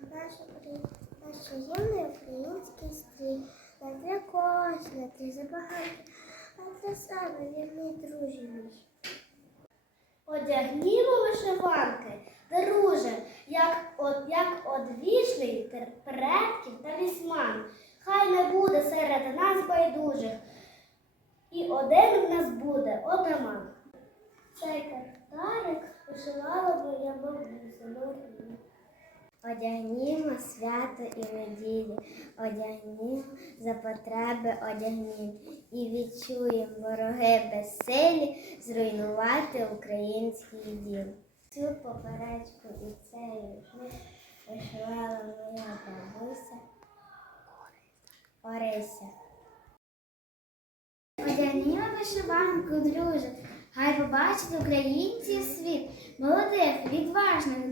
Україна, наш юний український стрій. Не для когось, не для забагато, а для себе вірний друже мій. Одягнімо вишиванки, друже, як, од, як одвічний предків та вісман. Хай не буде серед нас байдужих, і один в нас буде отаман. Цей картарик вишивала моя бабуся Марія. Одягнімо свято і неділі, одягнімо за потреби одягнімо і відчуємо вороги безсилі зруйнувати український дім. Цю поперечку і цей вишивала моя бабуся Орися. Одягнімо вишиванку, друже, хай побачить українців світ, молодих, відважних,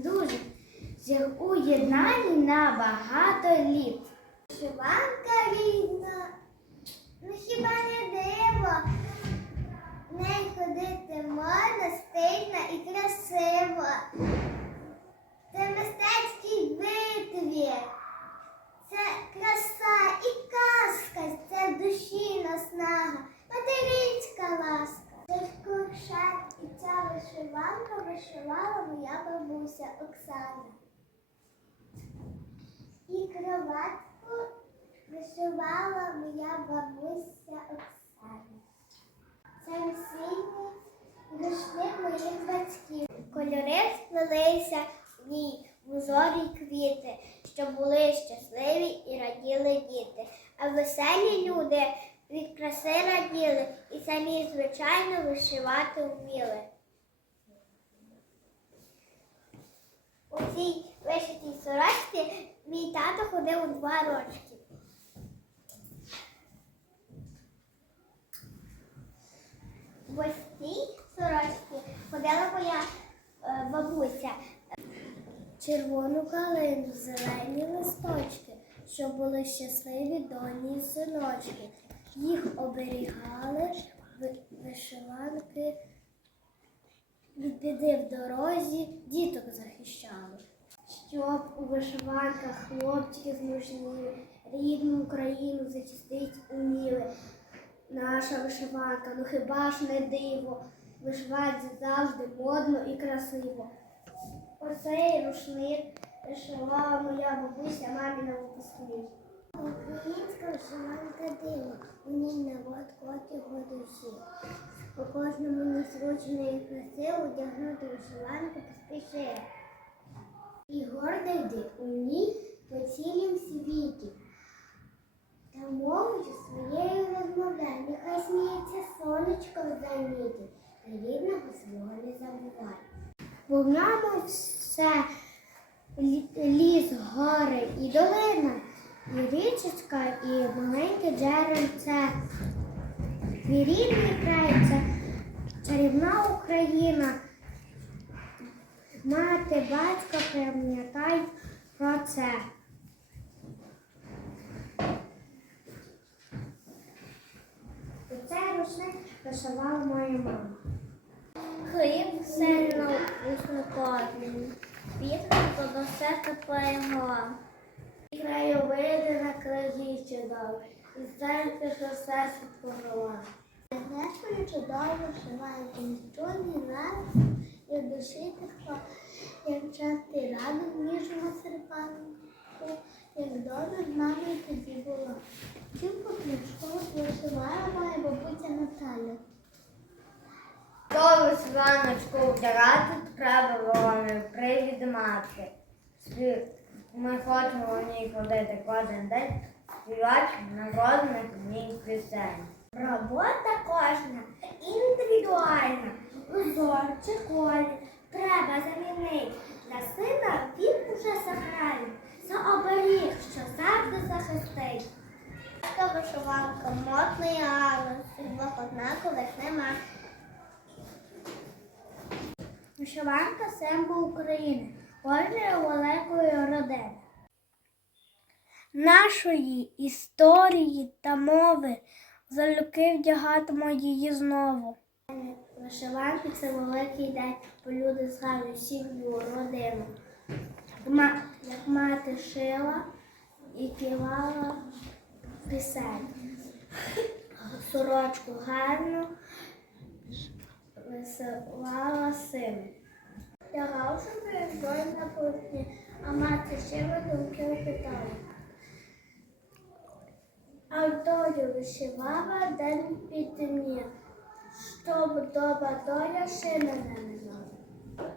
всіх у на багато літ. Вишиванка рідна, ну хіба не диво? В неї ходити можна, стильно і красиво. Це мистецький витвір. Це краса і казка, це душі наснага, материнська ласка. Куршет і ця вишиванка вишивала моя бабуся Оксана. І кроватку вишивала моя бабуся Оксана. Це весільний рушник моїх батьків. Кольори сплелися в ній узорі квіти, щоб були щасливі і раділи діти. А веселі люди від краси раділи і самі, звичайно, вишивати вміли. У вишитій сорочці мій тато ходив у два рочки. В ось цій сорочці ходила моя е, бабуся. Червону калину, зелені листочки, щоб були щасливі доні і синочки. Їх оберігали вишиванки від біди в дорозі, діток захищали. Щоб у вишиванках хлопчики змужніли, рідну Україну зачистить уміли. Наша вишиванка, ну хіба ж не диво, вишивати завжди модно і красиво. Оцей рушник вишивала моя бабуся мамі на випускний. Українська вишиванка диво, у ній народ кот його душі. У кожному незручно і красиво одягнути вишиванку поспіши. І гордо йди у ній по цілім світі. Та мовою своєю розмовляй, нехай сміється сонечко в заміті, та рідного свого не забувай. Бо в ньому все ліс, гори і долина, і річечка, і маленьке джерельце. Твій рідний край це чарівна Україна. Мати, батько, пам'ятай про це. І цей рушник вишивала моя мама. Хліб сильно вкуснокотний, підходу до серця твоєго. Краєвиди на краї чудові, і серце, що серце твого. Нешкою чудово вишиваєте, ніщо не раз, і душі тепло, як частий радок ніжного серпанку, як добре з нами тоді було. Цю книжку вишивала моя бабуся Наталя. То вишиваночку вдягати треба ворони, привід матки. Ми хочемо в ній ходити кожен день, співати народних в ній пісень. Робота кожна індивідуальна, узор чи колір треба замінити. Для сина він уже сакральний, за оберіг, що завжди захистить. Така вишиванка, модний галас, двох однакових нема. Вишиванка символ України, кожної великої родини. Нашої історії та мови залюбки вдягатиму її знову. Вишиванки це великий день, бо люди згадують сім'ю, родину. як мати шила і півала пісень. Сорочку гарну висилала сину. Лягав собі вдоль на полотні, а мати шила думки питала. А долю вишивала день підтемнів, щоб доба доля шина не минала.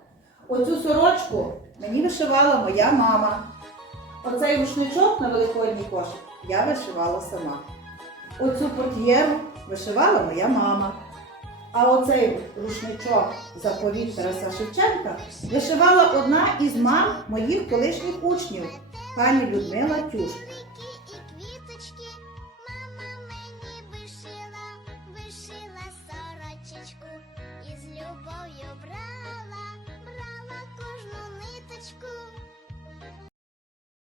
Оцю сорочку мені вишивала моя мама. Оцей рушничок на великодній кошик я вишивала сама. Оцю портьєру вишивала моя мама. А оцей рушничок заповіт Тараса Шевченка вишивала одна із мам моїх колишніх учнів, пані Людмила Тюшко.